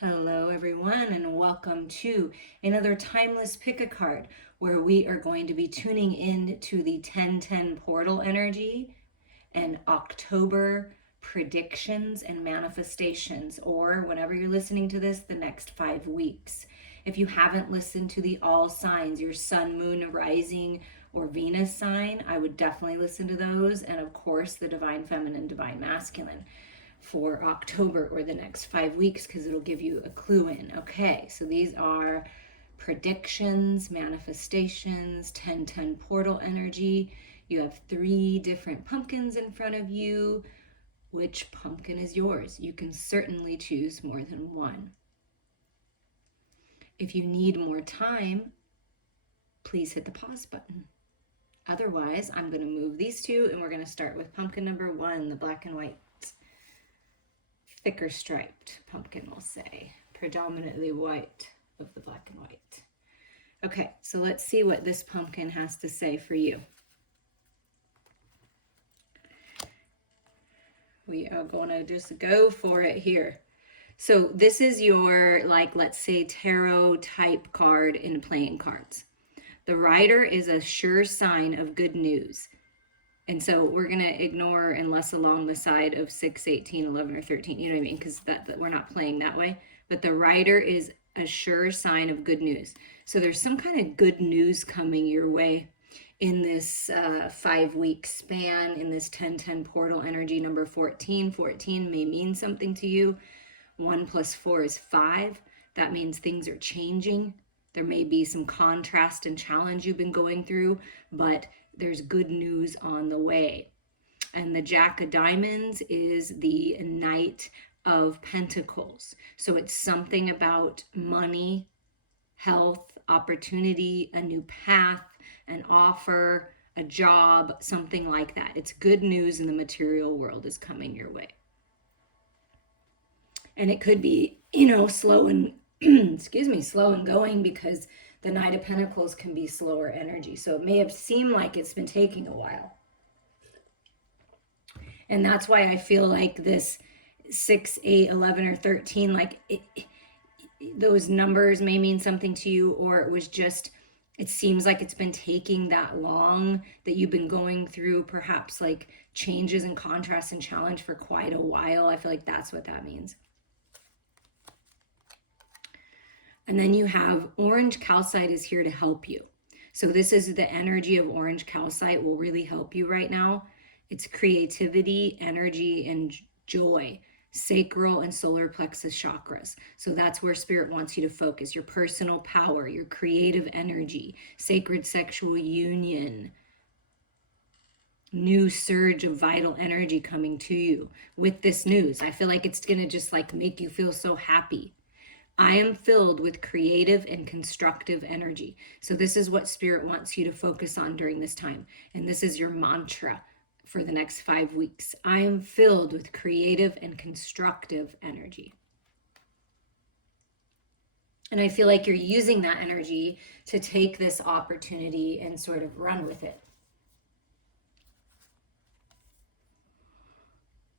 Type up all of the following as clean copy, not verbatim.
Hello everyone, and welcome to another Timeless Pick a Card, where we are going to be tuning in to the 1010 portal energy and October predictions and manifestations, or whenever you're listening to this, the next 5 weeks. If you haven't listened to the all signs, your sun, moon, rising, or Venus sign, I would definitely listen to those, and of course the divine feminine, divine masculine for October or the next 5 weeks, because it'll give you a clue in. Okay, so these are predictions, manifestations, 1010 portal energy. You have 3 different pumpkins in front of you. Which pumpkin is yours? You can certainly choose more than one. If you need more time, please hit the pause button. Otherwise, I'm going to move these 2, and we're going to start with pumpkin number 1, the black and white. Thicker striped pumpkin, we'll say. Predominantly white of the black and white. Okay, so let's see what this pumpkin has to say for you. We are going to just go for it here. So this is your, let's say, tarot type card in playing cards. The Rider is a sure sign of good news. And so we're going to ignore unless along the side of 6, 18, 11, or 13. You know what I mean? Because that we're not playing that way. But the Rider is a sure sign of good news. So there's some kind of good news coming your way in this 5-week span, in this 1010 portal energy number 14. 14 may mean something to you. 1 + 4 is 5. That means things are changing. There may be some contrast and challenge you've been going through, but there's good news on the way. And the Jack of Diamonds is the Knight of Pentacles. So it's something about money, health, opportunity, a new path, an offer, a job, something like that. It's good news in the material world is coming your way. And it could be, slow and slow and going, because the Knight of Pentacles can be slower energy. So it may have seemed like it's been taking a while. And that's why I feel like this 6, 8, 11, or 13, those numbers may mean something to you, or it seems like it's been taking that long, that you've been going through perhaps like changes and contrast and challenge for quite a while. I feel like that's what that means. And then you have orange calcite is here to help you. So this is the energy of orange calcite will really help you right now. It's creativity, energy, and joy, sacral and solar plexus chakras. So that's where spirit wants you to focus. Your personal power, your creative energy, sacred sexual union, new surge of vital energy coming to you with this news. I feel like it's going to just make you feel so happy. I am filled with creative and constructive energy. So this is what spirit wants you to focus on during this time. And this is your mantra for the next 5 weeks. I am filled with creative and constructive energy. And I feel like you're using that energy to take this opportunity and sort of run with it.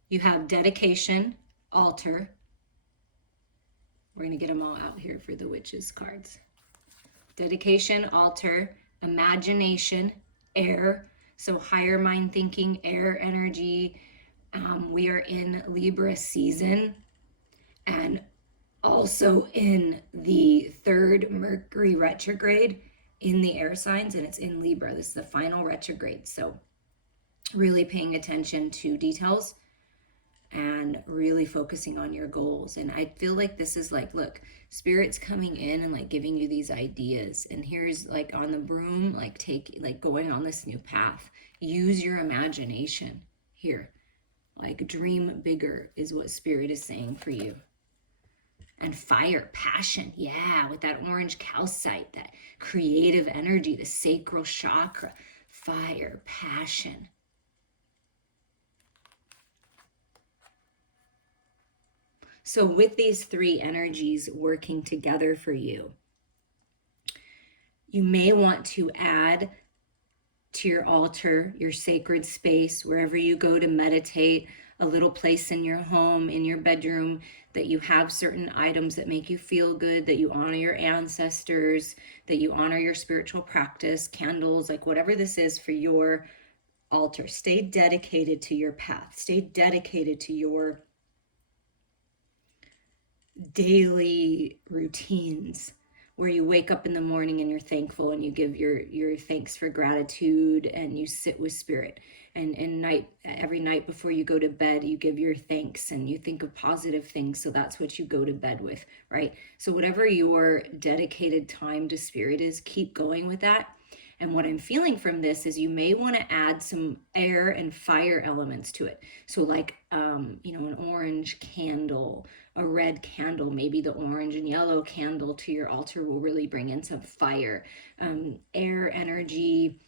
You have dedication, altar. We're going to get them all out here for the witches cards. Dedication, altar, imagination, air. So higher mind thinking, air energy. We are in Libra season, and also in the 3rd Mercury retrograde in the air signs, and it's in Libra. This is the final retrograde. So really paying attention to details and really focusing on your goals. And I feel like this is look, spirit's coming in and giving you these ideas, and here's on the broom, going on this new path. Use your imagination here, dream bigger is what spirit is saying for you. And fire, passion, yeah, with that orange calcite, that creative energy, the sacral chakra, fire, passion. So with these 3 energies working together for you, you may want to add to your altar, your sacred space, wherever you go to meditate, a little place in your home, in your bedroom, that you have certain items that make you feel good, that you honor your ancestors, that you honor your spiritual practice, candles, like whatever this is for your altar. Stay dedicated to your path. Stay dedicated to your daily routines where you wake up in the morning and you're thankful and you give your thanks for gratitude and you sit with spirit. And every night before you go to bed, you give your thanks and you think of positive things. So that's what you go to bed with, right? So whatever your dedicated time to spirit is, keep going with that. And what I'm feeling from this is you may want to add some air and fire elements to it. So like, an orange candle, a red candle, maybe the orange and yellow candle to your altar will really bring in some fire. Air energy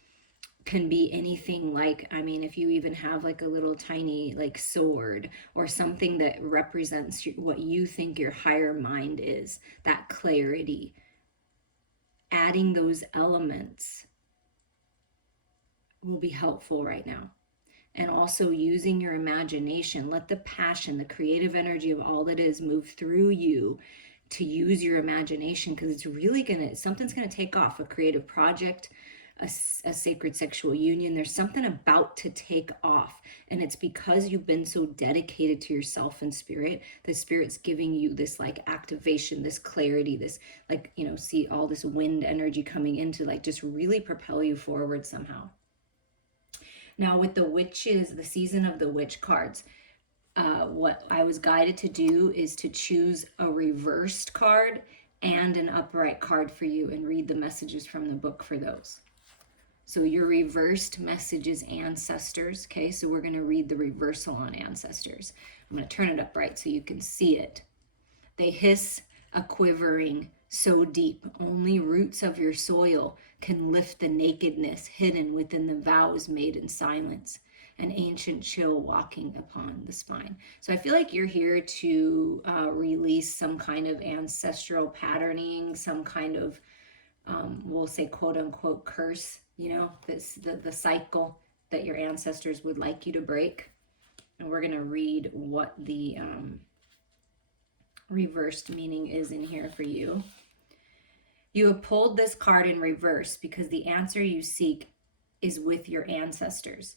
can be anything, like, if you even have like a little tiny like sword or something that represents what you think your higher mind is, that clarity, adding those elements will be helpful right now. And also using your imagination. Let the passion, the creative energy of all that is move through you to use your imagination, because it's really something's gonna take off. A creative project, a sacred sexual union, there's something about to take off. And it's because you've been so dedicated to yourself and spirit. The spirit's giving you this like activation, this clarity, this like, see all this wind energy coming in to like just really propel you forward somehow. Now with the witches, the season of the witch cards, what I was guided to do is to choose a reversed card and an upright card for you and read the messages from the book for those. So your reversed message is ancestors. Okay, so we're going to read the reversal on ancestors. I'm going to turn it upright so you can see it. They hiss a quivering so deep, only roots of your soil can lift the nakedness hidden within the vows made in silence, an ancient chill walking upon the spine. So I feel like you're here to release some kind of ancestral patterning, some kind of, we'll say quote unquote curse, the cycle that your ancestors would like you to break. And we're going to read what the reversed meaning is in here for you. You have pulled this card in reverse because the answer you seek is with your ancestors.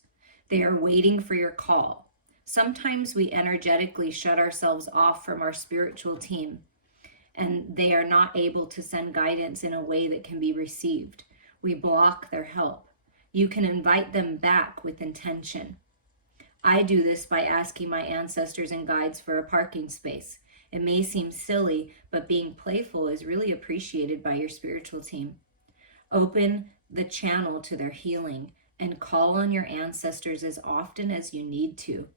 They are waiting for your call. Sometimes we energetically shut ourselves off from our spiritual team, and they are not able to send guidance in a way that can be received. We block their help. You can invite them back with intention. I do this by asking my ancestors and guides for a parking space. It may seem silly, but being playful is really appreciated by your spiritual team. Open the channel to their healing and call on your ancestors as often as you need to.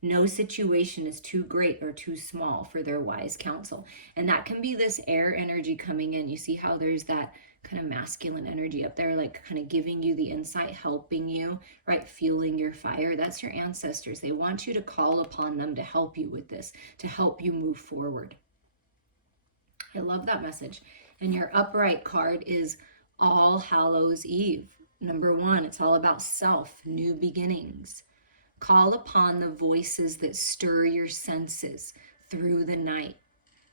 No situation is too great or too small for their wise counsel. And that can be this air energy coming in. You see how there's that kind of masculine energy up there, like kind of giving you the insight, helping you, right? Fueling your fire. That's your ancestors. They want you to call upon them to help you with this, to help you move forward. I love that message. And your upright card is All Hallows Eve. Number 1, it's all about self, new beginnings. Call upon the voices that stir your senses through the night.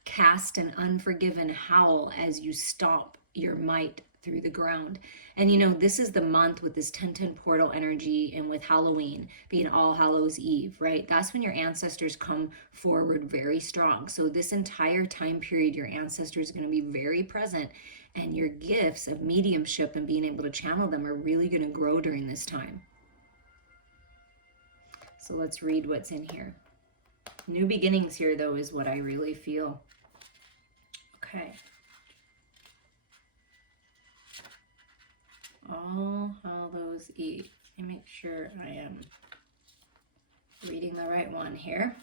Cast an unforgiven howl as you stomp your might through the ground. And this is the month with this 1010 portal energy, and with Halloween being All Hallows Eve, right? That's when your ancestors come forward very strong. So this entire time period, your ancestors are going to be very present, and your gifts of mediumship and being able to channel them are really going to grow during this time. So let's read what's in here. New beginnings here, though, is what I really feel. Okay. All Hallows Eve. Let me make sure I am reading the right one here.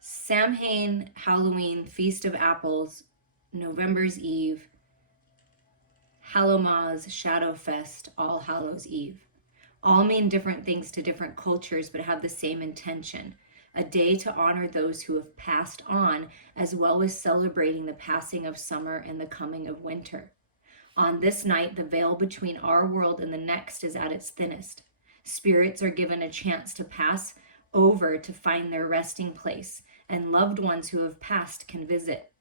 Samhain, Halloween, Feast of Apples, November's Eve, Hallowmas, Shadowfest, All Hallows Eve. All mean different things to different cultures, but have the same intention. A day to honor those who have passed on, as well as celebrating the passing of summer and the coming of winter. On this night, the veil between our world and the next is at its thinnest. Spirits are given a chance to pass over to find their resting place, and loved ones who have passed can visit.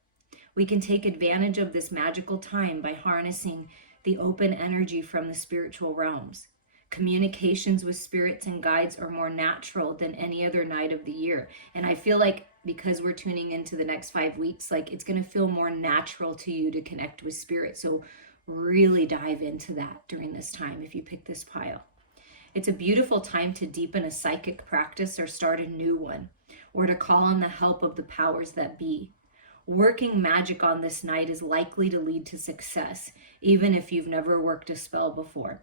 We can take advantage of this magical time by harnessing the open energy from the spiritual realms. Communications with spirits and guides are more natural than any other night of the year. And I feel like because we're tuning into the next 5 weeks, like it's going to feel more natural to you to connect with spirit. So really dive into that during this time if you pick this pile. It's a beautiful time to deepen a psychic practice or start a new one, or to call on the help of the powers that be. Working magic on this night is likely to lead to success, even if you've never worked a spell before.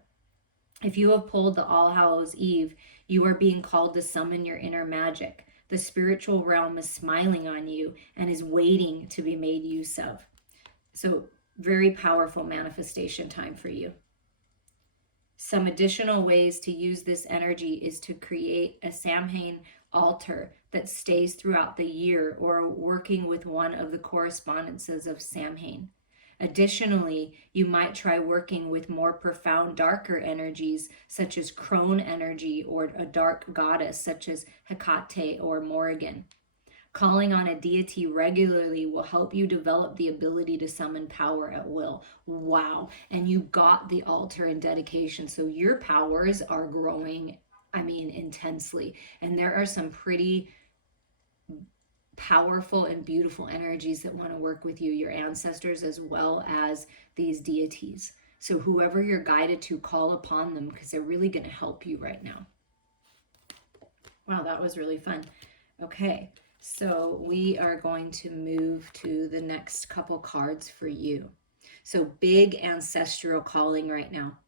If you have pulled the All Hallows Eve, you are being called to summon your inner magic. The spiritual realm is smiling on you and is waiting to be made use of. So, very powerful manifestation time for you. Some additional ways to use this energy is to create a Samhain altar that stays throughout the year, or working with one of the correspondences of Samhain. Additionally, you might try working with more profound, darker energies, such as crone energy, or a dark goddess, such as Hecate or Morrigan. Calling on a deity regularly will help you develop the ability to summon power at will. Wow. And you got the altar and dedication. So your powers are growing, intensely. And there are some pretty powerful and beautiful energies that want to work with you, your ancestors as well as these deities. So whoever you're guided to, call upon them, because they're really going to help you right now. Wow, that was really fun. Okay. So we are going to move to the next couple cards for you. So big ancestral calling right now,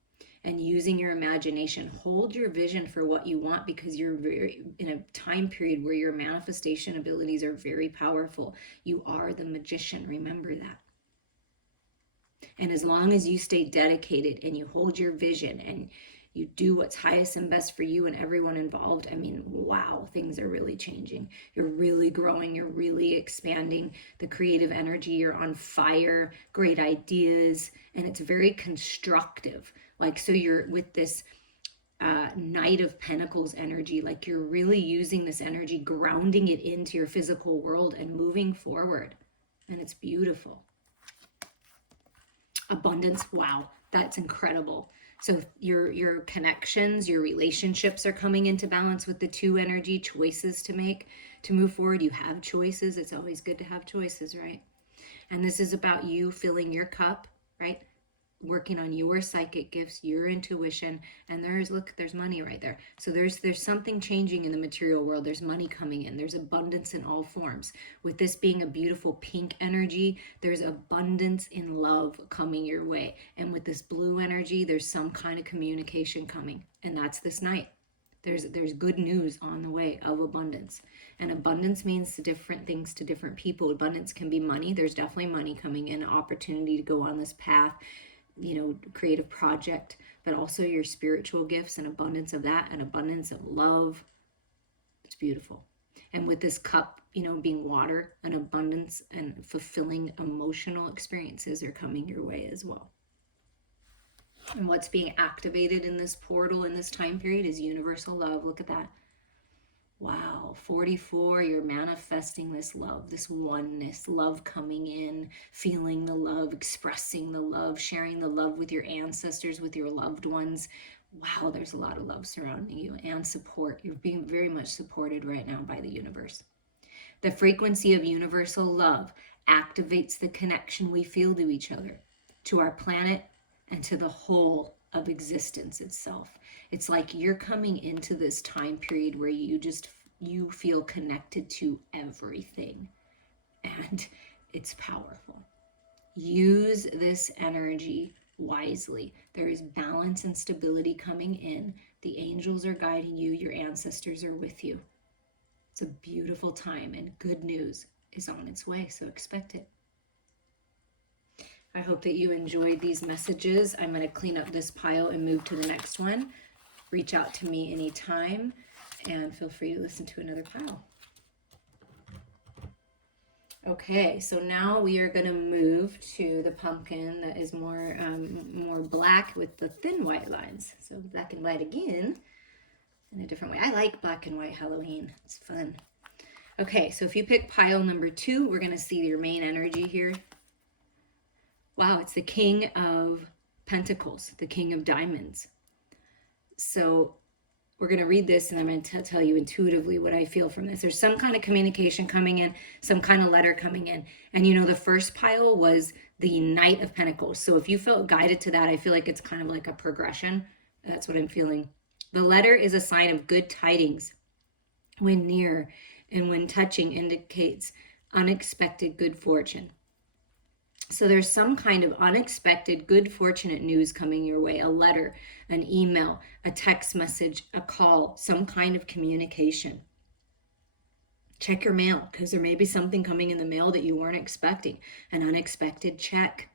and using your imagination. Hold your vision for what you want, because you're very in a time period where your manifestation abilities are very powerful. You are the magician. Remember that. And as long as you stay dedicated and you hold your vision and you do what's highest and best for you and everyone involved, wow, things are really changing. You're really growing. You're really expanding the creative energy. You're on fire, great ideas, and it's very constructive. So you're with this Knight of Pentacles energy, like you're really using this energy, grounding it into your physical world and moving forward. And it's beautiful. Abundance, wow, that's incredible. So your connections, your relationships are coming into balance with the 2 energy. Choices to make to move forward. You have choices. It's always good to have choices, right? And this is about you filling your cup, right? Working on your psychic gifts, your intuition, and there's money right there. So there's something changing in the material world. There's money coming in. There's abundance in all forms. With this being a beautiful pink energy, there's abundance in love coming your way. And with this blue energy, there's some kind of communication coming, and that's this night. There's good news on the way of abundance. And abundance means different things to different people. Abundance can be money. There's definitely money coming in, opportunity to go on this path, creative project, but also your spiritual gifts and abundance of that, and abundance of love. It's beautiful. And with this cup, being water, an abundance and fulfilling emotional experiences are coming your way as well. And what's being activated in this portal in this time period is universal love. Look at that. Wow, 44, you're manifesting this love, this oneness, love coming in, feeling the love, expressing the love, sharing the love with your ancestors, with your loved ones. Wow, there's a lot of love surrounding you and support. You're being very much supported right now by the universe. The frequency of universal love activates the connection we feel to each other, to our planet, and to the whole of existence itself. It's like you're coming into this time period where you feel connected to everything, and it's powerful. Use this energy wisely. There is balance and stability coming in. The angels are guiding you. Your ancestors are with you. It's a beautiful time, and good news is on its way, so expect it. I hope that you enjoyed these messages. I'm going to clean up this pile and move to the next one. Reach out to me anytime, and feel free to listen to another pile. Okay, so now we are going to move to the pumpkin that is more black with the thin white lines. So black and white again. in a different way. I like black and white Halloween. It's fun. Okay, so if you pick pile number 2, we're going to see your main energy here. Wow, it's the King of Pentacles, the King of Diamonds. So we're going to read this and I'm going to tell you intuitively what I feel from this. There's some kind of communication coming in, some kind of letter coming in. And you know, the first pile was the Knight of Pentacles. So if you felt guided to that, I feel like it's kind of like a progression. That's what I'm feeling. The letter is a sign of good tidings. When near and when touching indicates unexpected good fortune. So there's some kind of unexpected, good, fortunate news coming your way. A letter, an email, a text message, a call, some kind of communication. Check your mail, because there may be something coming in the mail that you weren't expecting. An unexpected check.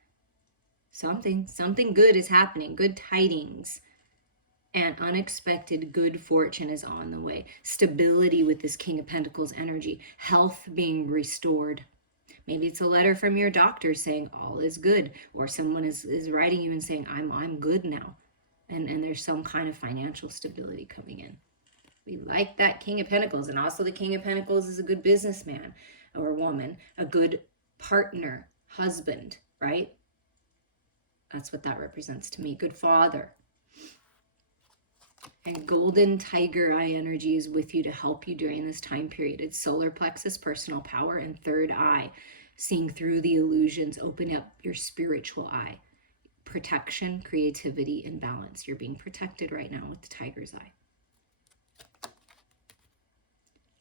Something good is happening. Good tidings. And unexpected good fortune is on the way. Stability with this King of Pentacles energy. Health being restored. Maybe it's a letter from your doctor saying all is good, or someone is writing you and saying I'm good now, and there's some kind of financial stability coming in. We like that King of Pentacles, and also the King of Pentacles is a good businessman or woman, a good partner, husband, right? That's what that represents to me. Good father. And golden tiger eye energy is with you to help you during this time period. It's solar plexus, personal power, and third eye. Seeing through the illusions, open up your spiritual eye. Protection, creativity, and balance. You're being protected right now with the tiger's eye.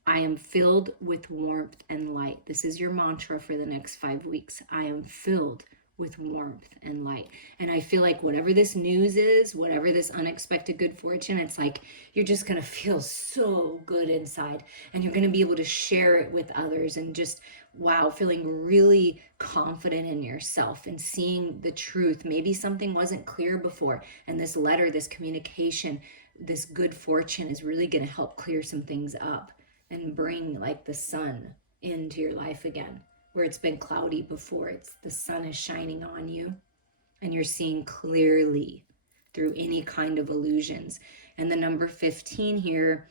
I am filled with warmth and light. This is your mantra for the next 5 weeks. I am filled with warmth and light. And I feel like whatever this news is, whatever this unexpected good fortune, it's like you're just going to feel so good inside, and you're going to be able to share it with others, and just, wow, feeling really confident in yourself and seeing the truth. Maybe something wasn't clear before, and this letter, this communication, this good fortune is really going to help clear some things up and bring like the sun into your life again. Where it's been cloudy before, the sun is shining on you and you're seeing clearly through any kind of illusions. And the number 15 here,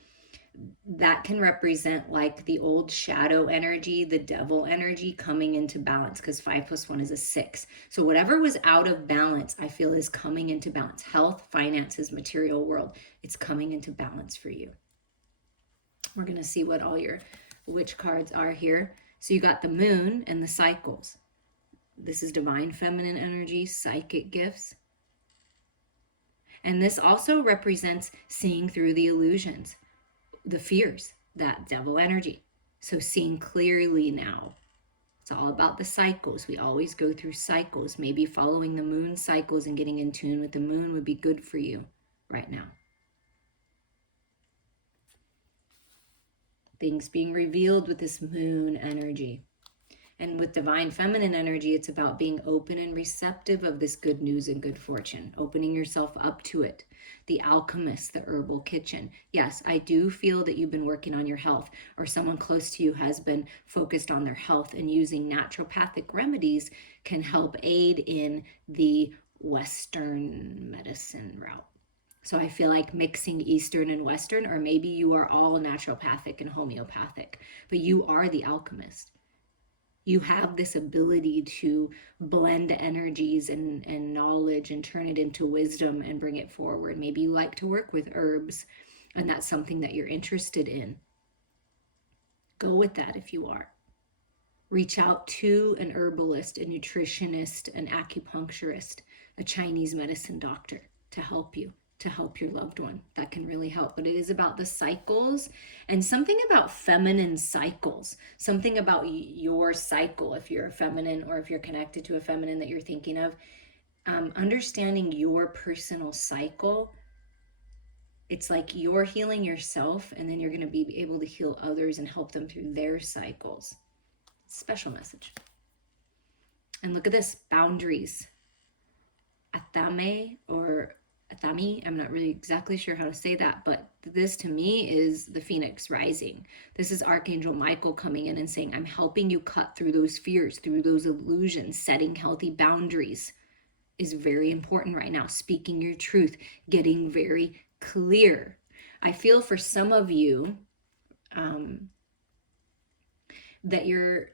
that can represent like the old shadow energy, the devil energy coming into balance, because 5 + 1 is a 6. So whatever was out of balance, I feel is coming into balance. Health, finances, material world, it's coming into balance for you. We're going to see what all your witch cards are here. So you got the moon and the cycles. This is divine feminine energy, psychic gifts. And this also represents seeing through the illusions, the fears, that devil energy. So seeing clearly now. It's all about the cycles. We always go through cycles. Maybe following the moon cycles and getting in tune with the moon would be good for you right now. Things being revealed with this moon energy. And with divine feminine energy, it's about being open and receptive of this good news and good fortune, opening yourself up to it. The alchemist, the herbal kitchen. Yes, I do feel that you've been working on your health, or someone close to you has been focused on their health, and using naturopathic remedies can help aid in the Western medicine route. So I feel like mixing Eastern and Western, or maybe you are all naturopathic and homeopathic, but you are the alchemist. You have this ability to blend energies and knowledge and turn it into wisdom and bring it forward. Maybe you like to work with herbs, and that's something that you're interested in. Go with that if you are. Reach out to an herbalist, a nutritionist, an acupuncturist, a Chinese medicine doctor to help you, to help your loved one. That can really help. But it is about the cycles, and something about feminine cycles, something about your cycle, if you're a feminine or if you're connected to a feminine that you're thinking of, understanding your personal cycle. It's like you're healing yourself, and then you're going to be able to heal others and help them through their cycles. Special message. And look at this, boundaries. Atame or Athami, I'm not really exactly sure how to say that, but this to me is the Phoenix rising. This is Archangel Michael coming in and saying, I'm helping you cut through those fears, through those illusions. Setting healthy boundaries is very important right now. Speaking your truth, getting very clear. I feel for some of you that you're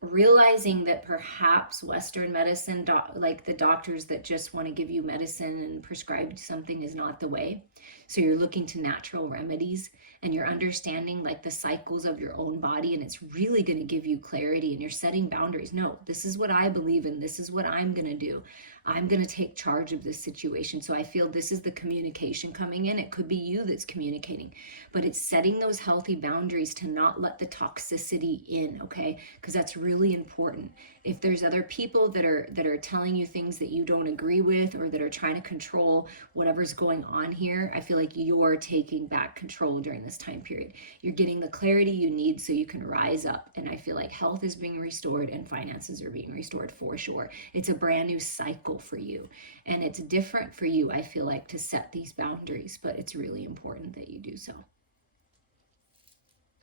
realizing that perhaps Western medicine, like the doctors that just want to give you medicine and prescribe something, is not the way. So you're looking to natural remedies, and you're understanding like the cycles of your own body, and it's really going to give you clarity, and you're setting boundaries. No, this is what I believe in. This is what I'm going to do. I'm going to take charge of this situation. So I feel this is the communication coming in. It could be you that's communicating, but it's setting those healthy boundaries to not let the toxicity in, okay? Because that's really important. If there's other people that are telling you things that you don't agree with, or that are trying to control whatever's going on here, I feel like you're taking back control during this time period. You're getting the clarity you need so you can rise up. And I feel like health is being restored and finances are being restored for sure. It's a brand new cycle for you. And it's different for you, I feel like, to set these boundaries, but it's really important that you do so.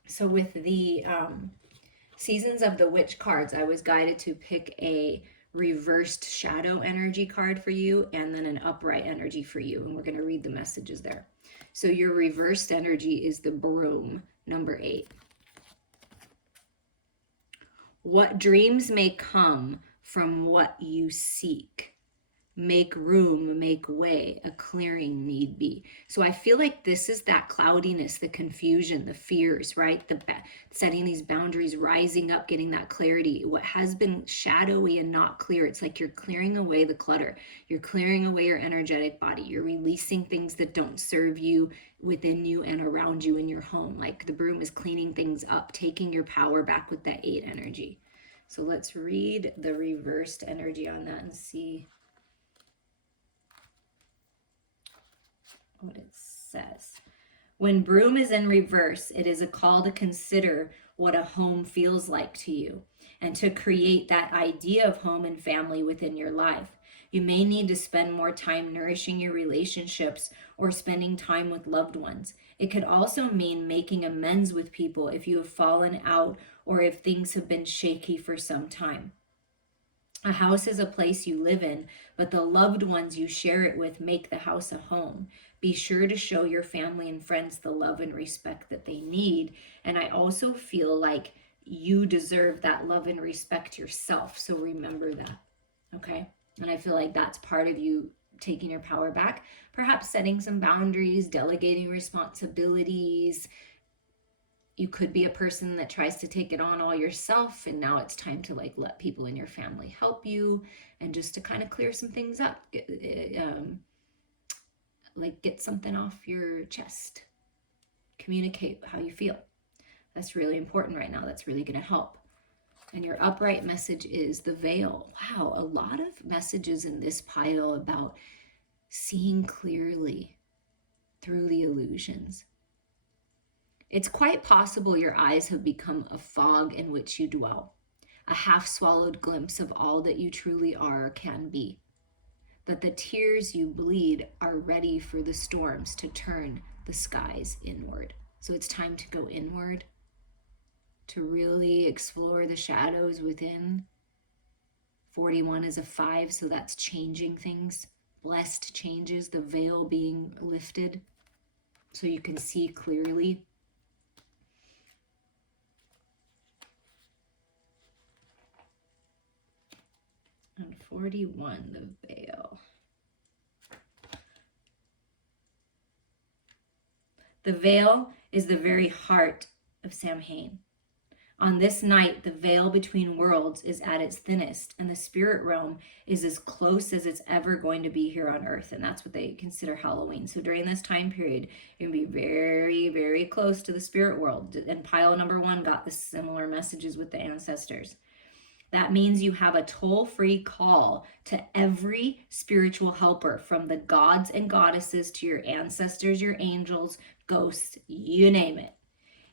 So with the Seasons of the Witch cards, I was guided to pick a reversed shadow energy card for you and then an upright energy for you. And we're going to read the messages there. So your reversed energy is the Broom, number 8. What dreams may come from what you seek. Make room, make way, a clearing need be. So I feel like this is that cloudiness, the confusion, the fears, right? Setting these boundaries, rising up, getting that clarity. What has been shadowy and not clear, it's like you're clearing away the clutter. You're clearing away your energetic body. You're releasing things that don't serve you within you and around you in your home. Like the Broom is cleaning things up, taking your power back with that 8 energy. So let's read the reversed energy on that and see what it says. When Broom is in reverse, it is a call to consider what a home feels like to you and to create that idea of home and family within your life. You may need to spend more time nourishing your relationships or spending time with loved ones. It could also mean making amends with people if you have fallen out or if things have been shaky for some time. A house is a place you live in, but the loved ones you share it with make the house a home. Be sure to show your family and friends the love and respect that they need. And I also feel like you deserve that love and respect yourself. So remember that, okay? And I feel like that's part of you taking your power back, perhaps setting some boundaries, delegating responsibilities. You could be a person that tries to take it on all yourself, and now it's time to like let people in your family help you, and just to kind of clear some things up, like get something off your chest, communicate how you feel. That's really important right now. That's really going to help. And your upright message is the veil. Wow, a lot of messages in this pile about seeing clearly through the illusions. It's quite possible your eyes have become a fog in which you dwell, a half-swallowed glimpse of all that you truly are or can be, that the tears you bleed are ready for the storms to turn the skies inward. So it's time to go inward, to really explore the shadows within. 41 is a 5, so that's changing things. Blessed changes, the veil being lifted, so you can see clearly. And 41, the veil. The veil is the very heart of Samhain. On this night, the veil between worlds is at its thinnest, and the spirit realm is as close as it's ever going to be here on Earth, and that's what they consider Halloween. So during this time period, you're going to be very, very close to the spirit world. And pile number 1 got the similar messages with the ancestors. That means you have a toll-free call to every spiritual helper, from the gods and goddesses to your ancestors, your angels, ghosts, you name it.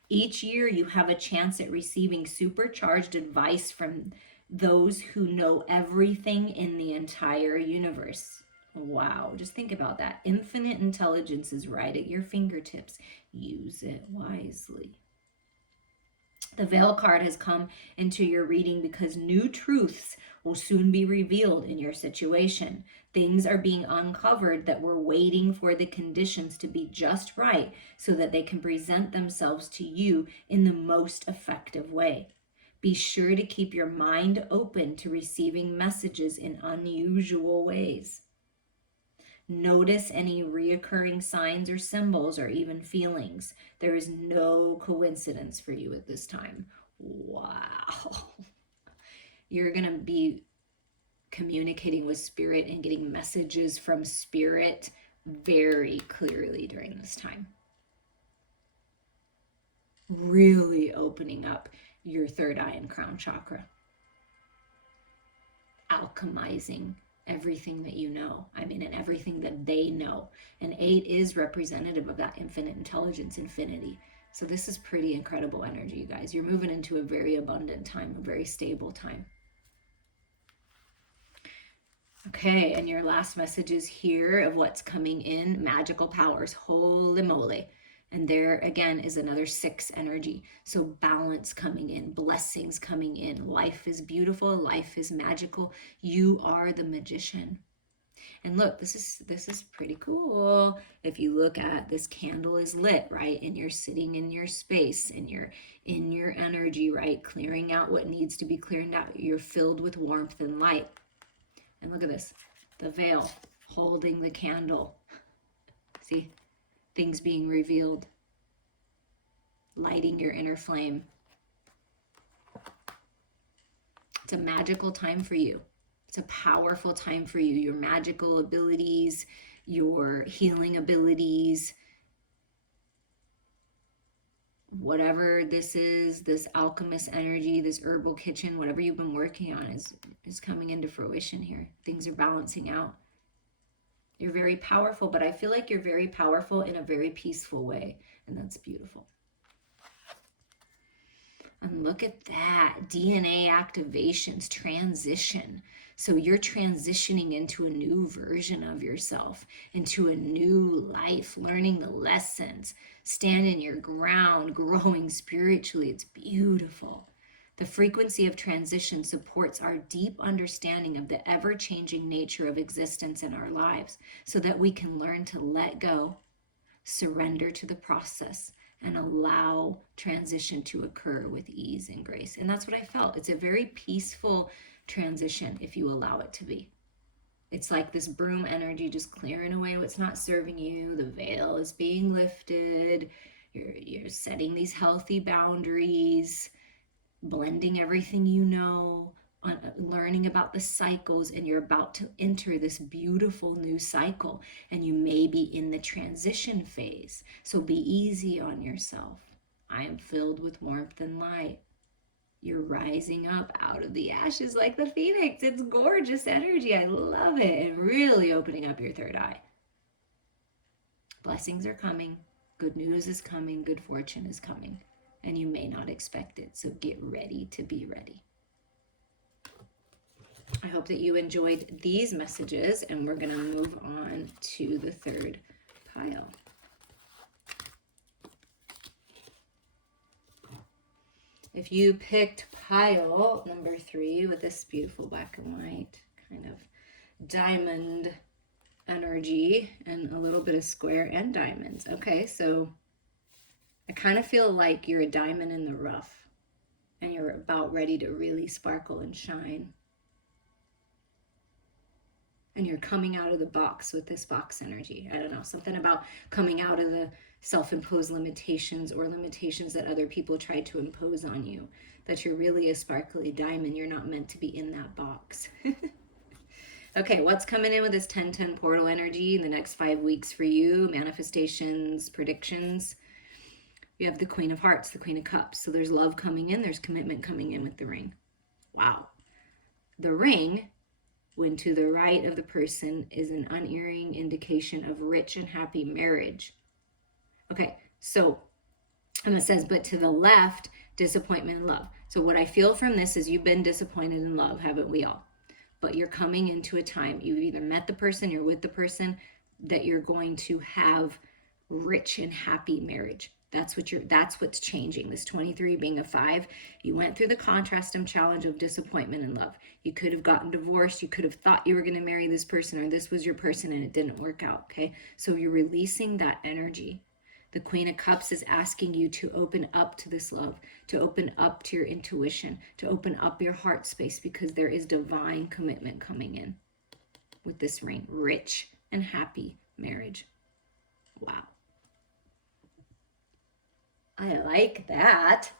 Each year you have a chance at receiving supercharged advice from those who know everything in the entire universe. Wow, just think about that. Infinite intelligence is right at your fingertips. Use it wisely. The Veil card has come into your reading because new truths will soon be revealed in your situation. Things are being uncovered that were waiting for the conditions to be just right so that they can present themselves to you in the most effective way. Be sure to keep your mind open to receiving messages in unusual ways. Notice any reoccurring signs or symbols or even feelings. There is no coincidence for you at this time. Wow. You're going to be communicating with spirit and getting messages from spirit very clearly during this time. Really opening up your third eye and crown chakra. Alchemizing everything that you know. I mean, and everything that they know. And 8 is representative of that infinite intelligence, infinity. So this is pretty incredible energy, you guys. You're moving into a very abundant time, a very stable time. Okay, and your last messages here of what's coming in, magical powers, holy moly. And there again is another 6 energy. So balance coming in, blessings coming in. Life is beautiful, life is magical. You are the magician. And look, this is pretty cool. If you look at this, candle is lit, right? And you're sitting in your space and you're in your energy, right? Clearing out what needs to be cleared out. You're filled with warmth and light. And look at this, the veil holding the candle. See? Things being revealed, lighting your inner flame. It's a magical time for you. It's a powerful time for you. Your magical abilities, your healing abilities, whatever this is, this alchemist energy, this herbal kitchen, whatever you've been working on is coming into fruition here. Things are balancing out. You're very powerful, but I feel like you're very powerful in a very peaceful way, and that's beautiful. And look at that, DNA activations, transition. So you're transitioning into a new version of yourself, into a new life, learning the lessons, standing your ground, growing spiritually. It's beautiful. The frequency of transition supports our deep understanding of the ever-changing nature of existence in our lives so that we can learn to let go, surrender to the process, and allow transition to occur with ease and grace. And that's what I felt. It's a very peaceful transition if you allow it to be. It's like this broom energy just clearing away what's not serving you. The veil is being lifted. You're setting these healthy boundaries, blending everything you know, learning about the cycles, and you're about to enter this beautiful new cycle, and you may be in the transition phase. So be easy on yourself. I am filled with warmth and light. You're rising up out of the ashes like the phoenix. It's gorgeous energy. I love it. And really opening up your third eye. Blessings are coming. Good news is coming. Good fortune is coming. And you may not expect it. So get ready to be ready. I hope that you enjoyed these messages, and we're going to move on to the third pile. If you picked pile number 3 with this beautiful black and white kind of diamond energy and a little bit of square and diamonds. Okay, so I kind of feel like you're a diamond in the rough and you're about ready to really sparkle and shine. And you're coming out of the box with this box energy. I don't know, something about coming out of the self-imposed limitations or limitations that other people tried to impose on you. That you're really a sparkly diamond. You're not meant to be in that box. Okay, what's coming in with this 10-10 portal energy in the next 5 weeks for you? Manifestations, predictions. You have the Queen of Hearts, the Queen of Cups. So there's love coming in. There's commitment coming in with the ring. Wow. The ring, when to the right of the person, is an unerring indication of rich and happy marriage. Okay, so, and it says, but to the left, disappointment and love. So what I feel from this is you've been disappointed in love, haven't we all? But you're coming into a time, you've either met the person, you're with the person, that you're going to have rich and happy marriage. That's what's changing. This 23 being a 5, you went through the contrastum challenge of disappointment and love. You could have gotten divorced. You could have thought you were going to marry this person, or this was your person and it didn't work out. Okay. So you're releasing that energy. The Queen of Cups is asking you to open up to this love, to open up to your intuition, to open up your heart space, because there is divine commitment coming in with this ring. Rich and happy marriage. Wow. I like that.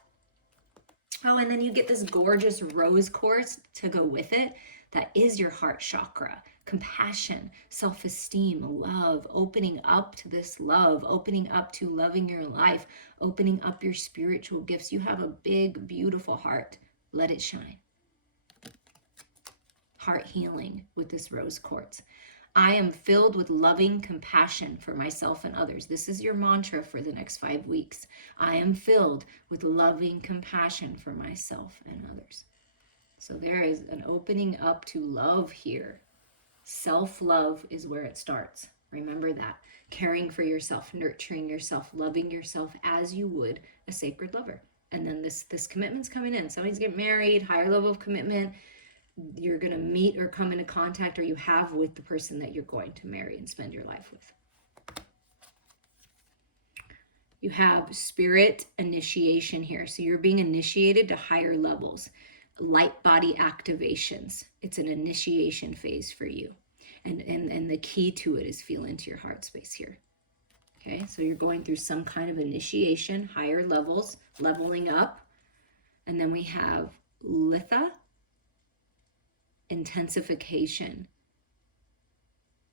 Oh, and then you get this gorgeous rose quartz to go with it. That is your heart chakra. Compassion, self-esteem, love, opening up to this love, opening up to loving your life, opening up your spiritual gifts. You have a big, beautiful heart. Let it shine. Heart healing with this rose quartz. I am filled with loving compassion for myself and others. This is your mantra for the next 5 weeks. I am filled with loving compassion for myself and others. So there is an opening up to love here. Self-love is where it starts. Remember that. Caring for yourself, nurturing yourself, loving yourself as you would a sacred lover. And then this commitment's coming in. Somebody's getting married, higher level of commitment. You're going to meet or come into contact, or you have, with the person that you're going to marry and spend your life with. You have spirit initiation here. So you're being initiated to higher levels, light body activations. It's an initiation phase for you. And the key to it is feel into your heart space here. Okay, so you're going through some kind of initiation, higher levels, leveling up. And then we have Litha, intensification.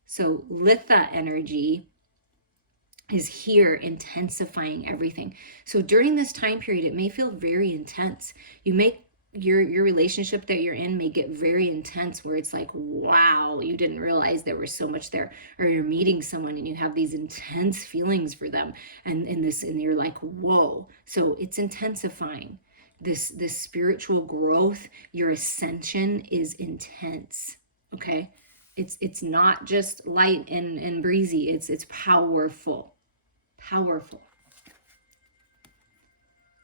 So Litha energy is here intensifying everything. So during this time period, it may feel very intense. You may your relationship that you're in may get very intense, where it's like, wow, you didn't realize there was so much there. Or you're meeting someone and you have these intense feelings for them, and you're like, whoa. So it's intensifying. This spiritual growth, your ascension is intense. Okay, it's not just light and breezy. It's powerful.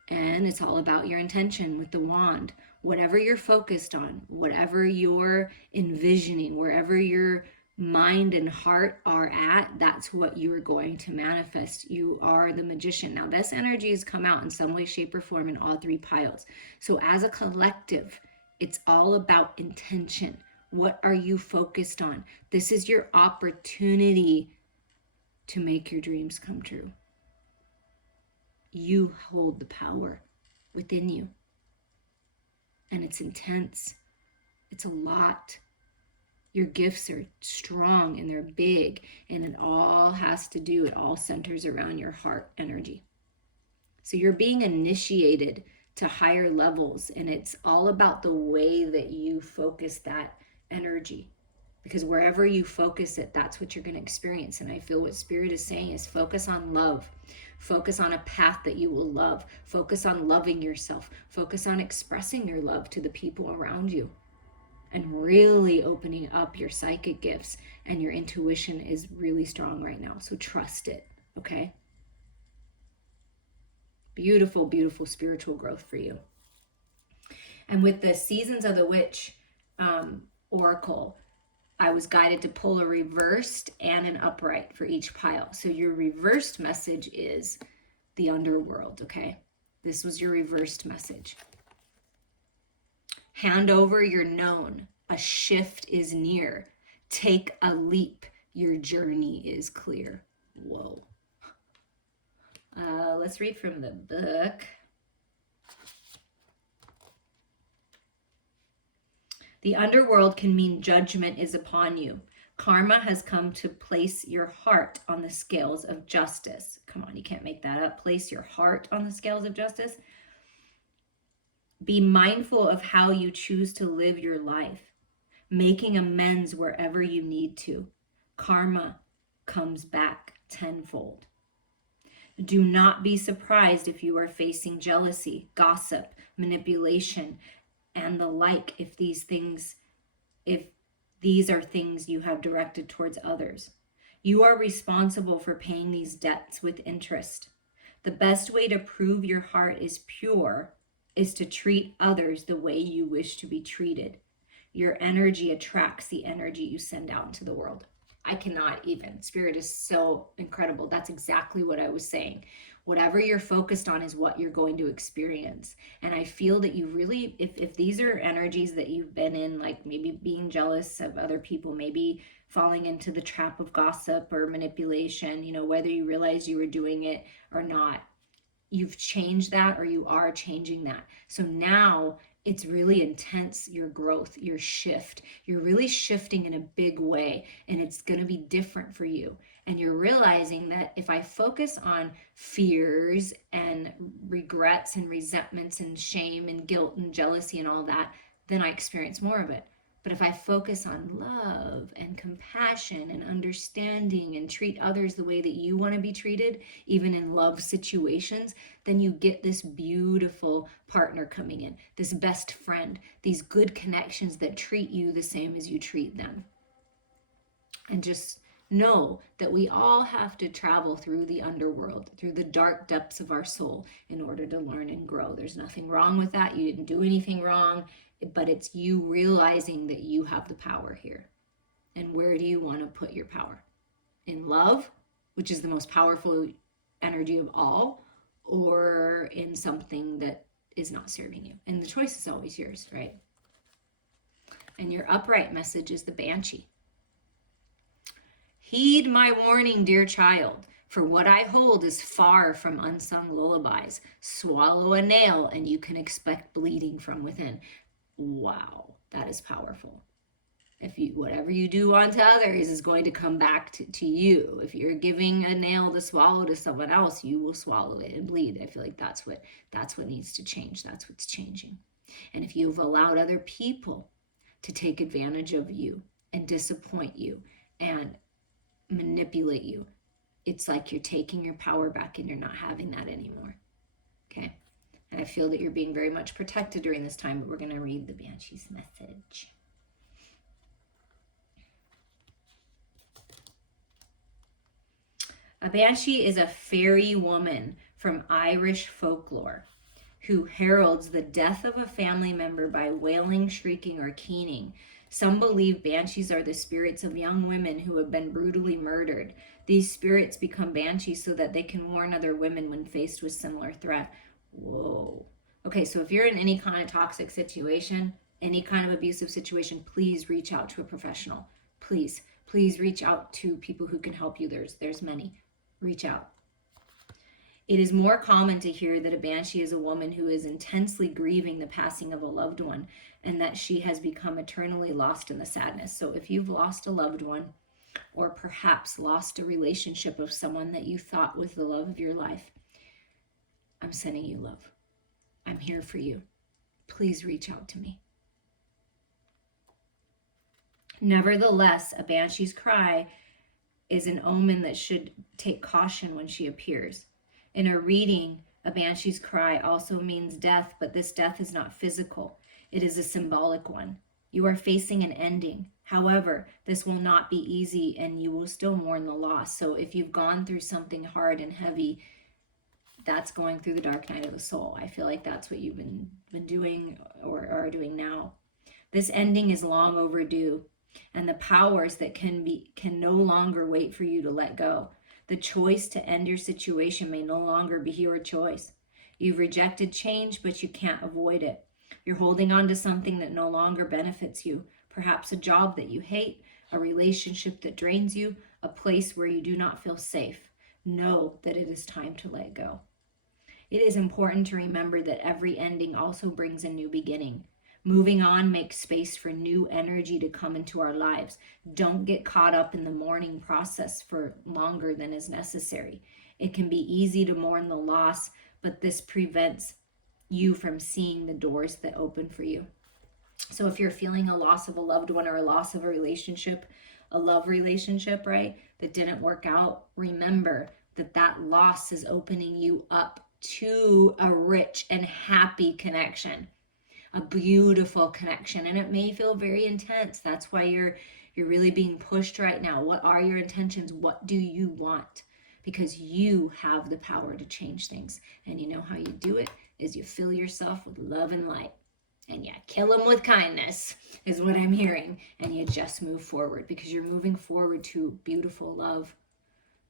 And it's all about your intention with the wand. Whatever you're focused on, whatever you're envisioning, wherever your mind and heart are at, that's what you are going to manifest. You are the magician. Now, this energy has come out in some way, shape, or form in all 3 piles. So as a collective, it's all about intention. What are you focused on? This is your opportunity to make your dreams come true. You hold the power within you. And it's intense. It's a lot. Your gifts are strong and they're big, and it all centers around your heart energy. So you're being initiated to higher levels, and it's all about the way that you focus that energy. Because wherever you focus it, that's what you're going to experience. And I feel what Spirit is saying is focus on love. Focus on a path that you will love. Focus on loving yourself. Focus on expressing your love to the people around you. And really opening up your psychic gifts. And your intuition is really strong right now. So trust it, okay? Beautiful, beautiful spiritual growth for you. And with the Seasons of the Witch Oracle, I was guided to pull a reversed and an upright for each pile. So your reversed message is the underworld, okay? This was your reversed message. Hand over your known. A shift is near. Take a leap. Your journey is clear. Whoa. Let's read from the book. The underworld can mean judgment is upon you. Karma has come to place your heart on the scales of justice. Come on, you can't make that up. Place your heart on the scales of justice. Be mindful of how you choose to live your life, making amends wherever you need to. Karma comes back tenfold. Do not be surprised if you are facing jealousy, gossip, manipulation, and the like, if these are things you have directed towards others. You are responsible for paying these debts with interest. The best way to prove your heart is pure is to treat others the way you wish to be treated. Your energy attracts the energy you send out into the world. I cannot even. Spirit is so incredible. That's exactly what I was saying. Whatever you're focused on is what you're going to experience. And I feel that you really, if these are energies that you've been in, like maybe being jealous of other people, maybe falling into the trap of gossip or manipulation, you know, whether you realize you were doing it or not, you've changed that, or you are changing that. So now it's really intense, your growth, your shift. You're really shifting in a big way, and it's going to be different for you. And you're realizing that if I focus on fears and regrets and resentments and shame and guilt and jealousy and all that, then I experience more of it. But if I focus on love and compassion and understanding and treat others the way that you want to be treated, even in love situations, then you get this beautiful partner coming in, this best friend, these good connections that treat you the same as you treat them. And just know that we all have to travel through the underworld, through the dark depths of our soul in order to learn and grow. There's nothing wrong with that. You didn't do anything wrong, but it's you realizing that you have the power here. And where do you want to put your power? In love, which is the most powerful energy of all, or in something that is not serving you? And the choice is always yours, right? And your upright message is the Banshee. Heed my warning, dear child, for what I hold is far from unsung lullabies. Swallow a nail and you can expect bleeding from within. Wow, that is powerful. If you, whatever you do unto others is going to come back to you. If you're giving a nail to swallow to someone else, you will swallow it and bleed. I feel like that's what needs to change. That's what's changing. And if you've allowed other people to take advantage of you and disappoint you and manipulate you, it's like you're taking your power back and you're not having that anymore. Okay? And I feel that you're being very much protected during this time, but we're going to read the Banshee's message. A banshee is a fairy woman from Irish folklore who heralds the death of a family member by wailing, shrieking, or keening. Some believe banshees are the spirits of young women who have been brutally murdered. These spirits become banshees so that they can warn other women when faced with similar threat. Whoa. Okay, so if you're in any kind of toxic situation, any kind of abusive situation, please reach out to a professional. Please reach out to people who can help you. There's many. Reach out. It is more common to hear that a banshee is a woman who is intensely grieving the passing of a loved one and that she has become eternally lost in the sadness. So if you've lost a loved one, or perhaps lost a relationship of someone that you thought was the love of your life, I'm sending you love. I'm here for you. Please reach out to me. Nevertheless, a banshee's cry is an omen that should take caution when she appears. In a reading, a banshee's cry also means death, but this death is not physical. It is a symbolic one. You are facing an ending. However, this will not be easy and you will still mourn the loss. So if you've gone through something hard and heavy, that's going through the dark night of the soul. I feel like that's what you've been doing or are doing now. This ending is long overdue, and the powers that can no longer wait for you to let go. The choice to end your situation may no longer be your choice. You've rejected change, but you can't avoid it. You're holding on to something that no longer benefits you, perhaps a job that you hate, a relationship that drains you, a place where you do not feel safe. Know that it is time to let go. It is important to remember that every ending also brings a new beginning. Moving on makes space for new energy to come into our lives. Don't get caught up in the mourning process for longer than is necessary. It can be easy to mourn the loss, but this prevents you from seeing the doors that open for you. So if you're feeling a loss of a loved one or a loss of a relationship, a love relationship, right, that didn't work out, remember that that loss is opening you up to a rich and happy connection, a beautiful connection. And it may feel very intense. That's why you're really being pushed right now. What are your intentions? What do you want? because you have the power to change things. And you know how you do it is you fill yourself with love and light. And you kill them with kindness, is what I'm hearing. And you just move forward because you're moving forward to beautiful love,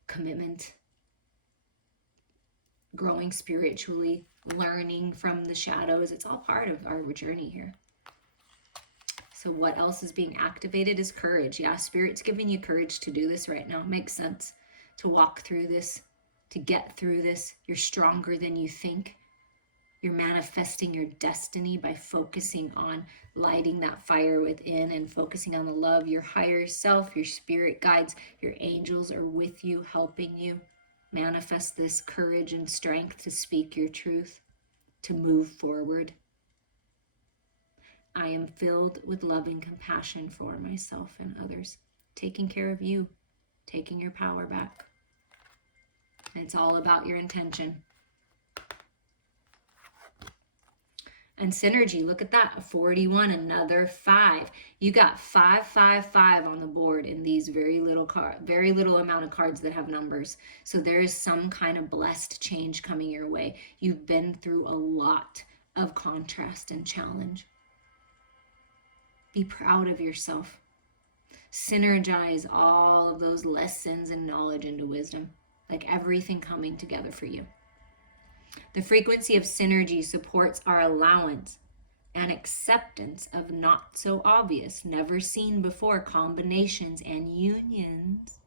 commitment, growing spiritually, learning from the shadows. It's all part of our journey here. So what else is being activated is courage. Yeah, Spirit's giving you courage to do this right now. It makes sense to walk through this, to get through this. You're stronger than you think. You're manifesting your destiny by focusing on lighting that fire within and focusing on the love. Your higher self, your spirit guides, your angels are with you, helping you manifest this courage and strength to speak your truth, to move forward. I am filled with loving compassion for myself and others, taking care of you, taking your power back. And it's all about your intention. And synergy, look at that, a 41, another 5. You got 555 on the board in these very little amount of cards that have numbers. So there is some kind of blessed change coming your way. You've been through a lot of contrast and challenge. Be proud of yourself. Synergize all of those lessons and knowledge into wisdom, like everything coming together for you. The frequency of synergy supports our allowance and acceptance of not so obvious, never seen before combinations and unions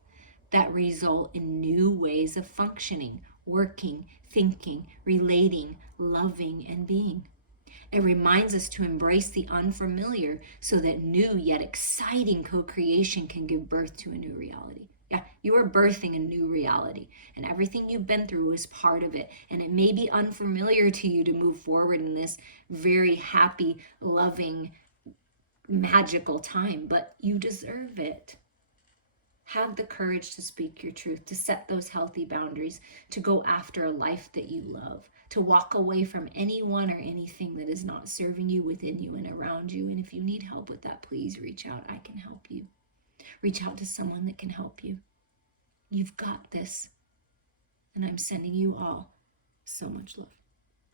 that result in new ways of functioning, working, thinking, relating, loving, and being. It reminds us to embrace the unfamiliar so that new yet exciting co-creation can give birth to a new reality. Yeah, you are birthing a new reality, and everything you've been through is part of it. And it may be unfamiliar to you to move forward in this very happy, loving, magical time, but you deserve it. Have the courage to speak your truth, to set those healthy boundaries, to go after a life that you love, to walk away from anyone or anything that is not serving you within you and around you. And if you need help with that, please reach out. I can help you. Reach out to someone that can help you. You've got this. And I'm sending you all so much love.